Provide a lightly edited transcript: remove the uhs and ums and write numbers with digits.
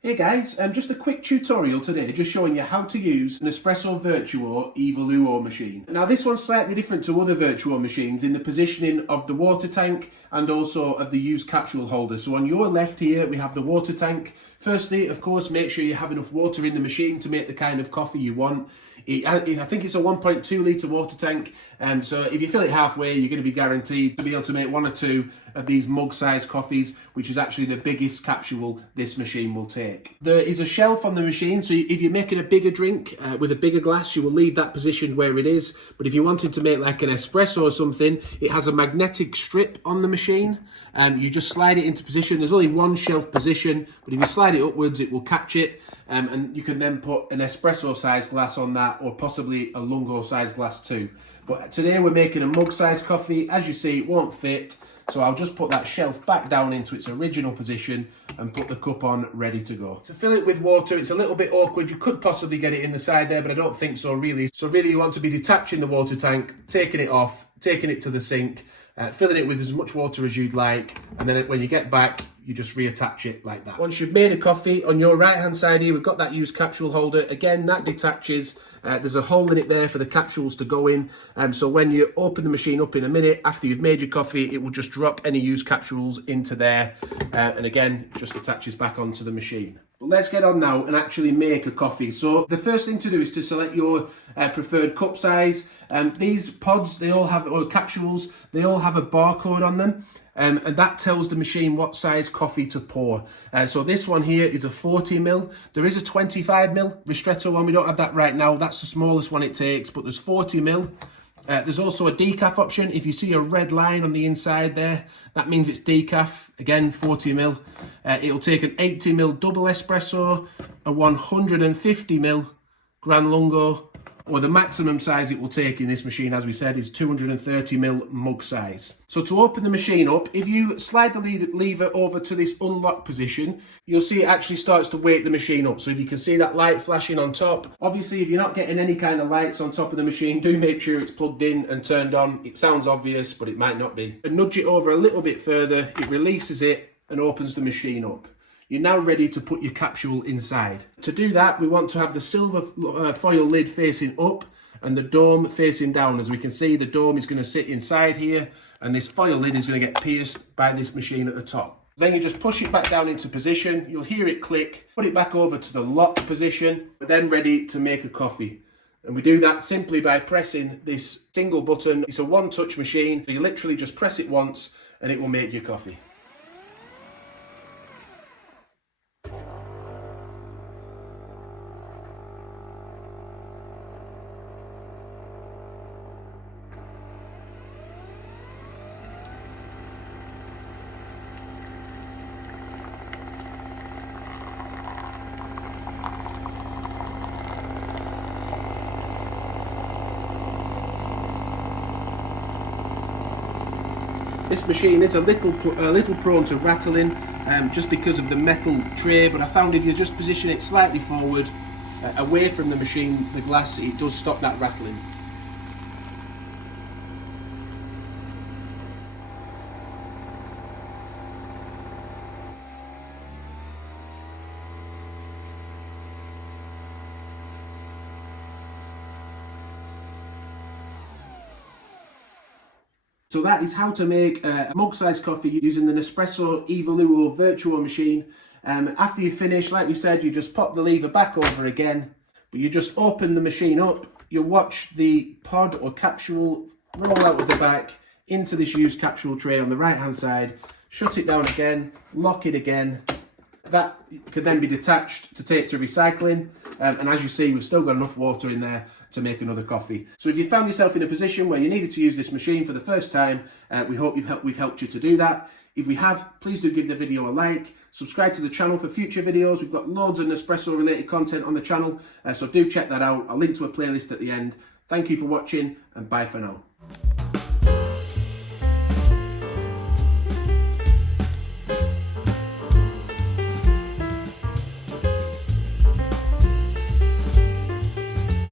Hey guys, just a quick tutorial today, just showing you how to use an Nespresso Vertuo Evoluo machine. Now this one's slightly different to other Vertuo machines in the positioning of the water tank and also of the used capsule holder. So on your left here we have the water tank. Firstly, of course, make sure you have enough water in the machine to make the kind of coffee you want. I think it's a 1.2 litre water tank, so if you fill it halfway, you're going to be guaranteed to be able to make one or two of these mug-sized coffees, which is actually the biggest capsule this machine will take. There is a shelf on the machine, so if you're making a bigger drink with a bigger glass, you will leave that positioned where it is. But if you wanted to make like an espresso or something, it has a magnetic strip on the machine. You just slide it into position. There's only one shelf position, but if you slide it upwards, it will catch it. And you can then put an espresso sized glass on that, or possibly a lungo sized glass too. But today we're making a mug sized coffee. As you see, it won't fit, so I'll just put that shelf back down into its original position and put the cup on ready to go. To fill it with water, it's a little bit awkward. You could possibly get it in the side there, but I don't think so really. So really you want to be detaching the water tank, taking it off, taking it to the sink, filling it with as much water as you'd like, and then when you get back, you just reattach it like that. Once you've made a coffee, on your right hand side here, we've got that used capsule holder. Again, that detaches. There's a hole in it there for the capsules to go in. So when you open the machine up in a minute, after you've made your coffee, it will just drop any used capsules into there. And again, it just attaches back onto the machine. But let's get on now and actually make a coffee. So the first thing to do is to select your preferred cup size. These pods, they all have, or capsules, they all have a barcode on them. And that tells the machine what size coffee to pour. So this one here is a 40ml. There is a 25ml Ristretto one. We don't have that right now. That's the smallest one it takes, but there's 40ml. There's also a decaf option. If you see a red line on the inside there, that means it's decaf. Again, 40ml. It'll take an 80ml double espresso, a 150ml Gran Lungo, or the maximum size it will take in this machine, as we said, is 230ml mug size. So to open the machine up, if you slide the lever over to this unlock position, you'll see it actually starts to wake the machine up. So if you can see that light flashing on top, obviously if you're not getting any kind of lights on top of the machine, do make sure it's plugged in and turned on. It sounds obvious, but it might not be. And nudge it over a little bit further, it releases it and opens the machine up. You're now ready to put your capsule inside. To do that, we want to have the silver foil lid facing up and the dome facing down. As we can see, the dome is going to sit inside here and this foil lid is going to get pierced by this machine at the top. Then you just push it back down into position. You'll hear it click, put it back over to the locked position, but then ready to make a coffee. And we do that simply by pressing this single button. It's a one-touch machine, so you literally just press it once and it will make your coffee. This machine is a little prone to rattling just because of the metal tray, but I found if you just position it slightly forward, away from the machine, the glass, it does stop that rattling. So that is how to make a mug-sized coffee using the Nespresso Evoluo Vertuo machine. After you finish, like we said, you just pop the lever back over again, but you just open the machine up. You watch the pod or capsule roll out of the back into this used capsule tray on the right-hand side, shut it down again, lock it again. That could then be detached to take to recycling. And as you see, we've still got enough water in there to make another coffee. So if you found yourself in a position where you needed to use this machine for the first time, we hope we've helped you to do that. If we have, please do give the video a like, subscribe to the channel for future videos. We've got loads of Nespresso related content on the channel, so do check that out. I'll link to a playlist at the end. Thank you for watching and bye for now.